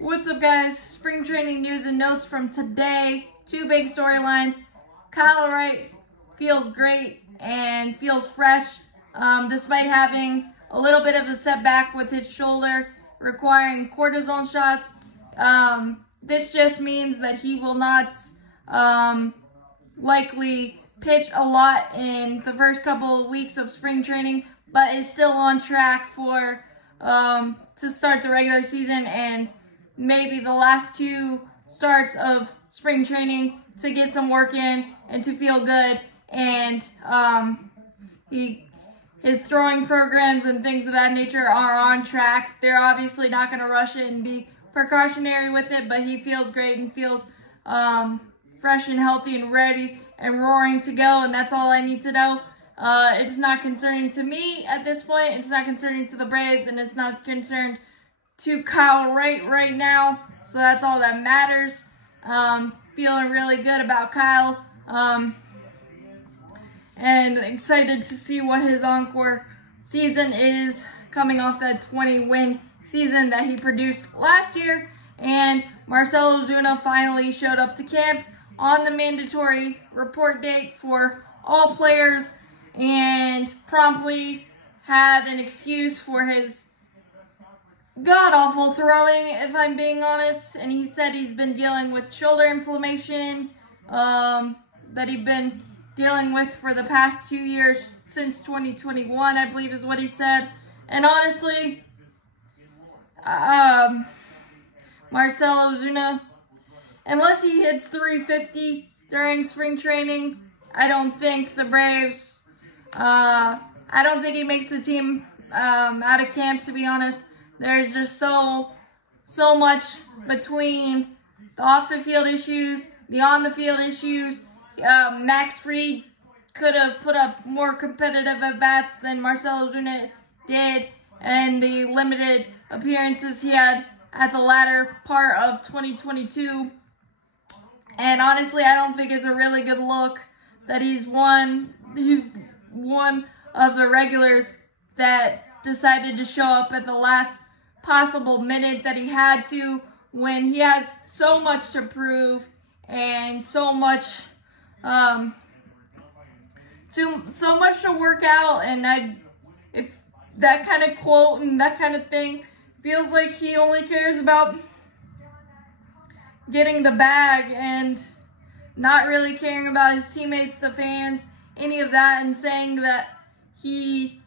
What's up, guys? Spring training news and notes from today. Two big storylines. Kyle Wright feels great and feels fresh despite having a little bit of a setback with his shoulder requiring cortisone shots. This just means that he will not likely pitch a lot in the first couple of weeks of spring training, but is still on track for to start the regular season and maybe the last two starts of spring training to get some work in and to feel good. And his throwing programs and things of that nature are on track. They're obviously not going to rush it and be precautionary with it, but he feels great and feels fresh and healthy and ready and roaring to go, and that's all I need to know. It's not concerning to me at this point. It's not concerning to the Braves, and it's not concerned to Kyle Wright right now. So that's all that matters. Feeling really good about Kyle. And excited to see what his encore season is, coming off that 20-win season that he produced last year. And Marcell Ozuna finally showed up to camp on the mandatory report date for all players and promptly had an excuse for his god-awful throwing, if I'm being honest. And he said he's been dealing with shoulder inflammation that he'd been dealing with for the past 2 years, since 2021, I believe is what he said. And honestly, Marcell Ozuna, unless he hits 350 during spring training, I don't think the Braves, I don't think he makes the team out of camp, to be honest. There's just so much between the off-the-field issues, the on-the-field issues. Max Fried could have put up more competitive at-bats than Marcell Ozuna did, and the limited appearances he had at the latter part of 2022. And honestly, I don't think it's a really good look that he's one of the regulars that decided to show up at the last possible minute that he had to, when he has so much to prove and so much to work out. And if that kind of quote and that kind of thing feels like he only cares about getting the bag and not really caring about his teammates, the fans, any of that, and saying that he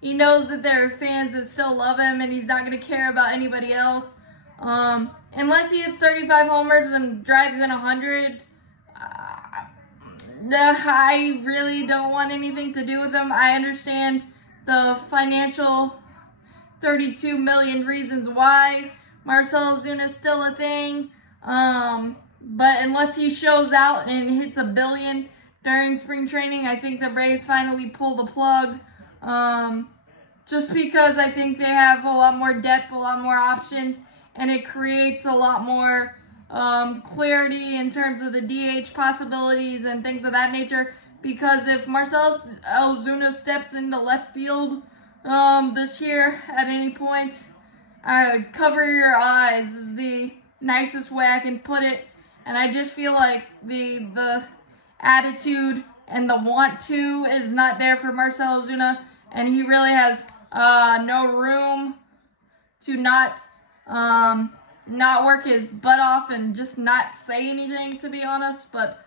knows that there are fans that still love him and he's not going to care about anybody else. Unless he hits 35 homers and drives in 100, I really don't want anything to do with him. I understand the financial 32 million reasons why Marcell Ozuna is still a thing. But unless he shows out and hits $1 billion during spring training, I think the Braves finally pull the plug. Just because I think they have a lot more depth, a lot more options, and it creates a lot more clarity in terms of the DH possibilities and things of that nature. Because if Marcell Ozuna steps into left field this year at any point, cover your eyes is the nicest way I can put it. And I just feel like the attitude and the want to is not there for Marcell Ozuna, and he really has no room to not work his butt off and just not say anything, to be honest. But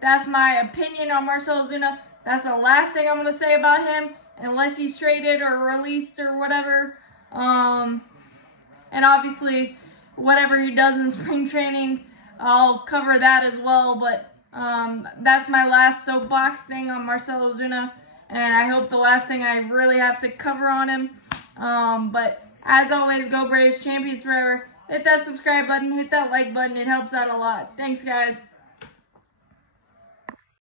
that's my opinion on Marcell Ozuna. That's the last thing I'm going to say about him, unless he's traded or released or whatever. And obviously, whatever he does in spring training, I'll cover that as well. But that's my last soapbox thing on Marcell Ozuna, and I hope the last thing I really have to cover on him. But as always, go Braves, champions forever. Hit that subscribe button, hit that like button. It helps out a lot. Thanks, guys.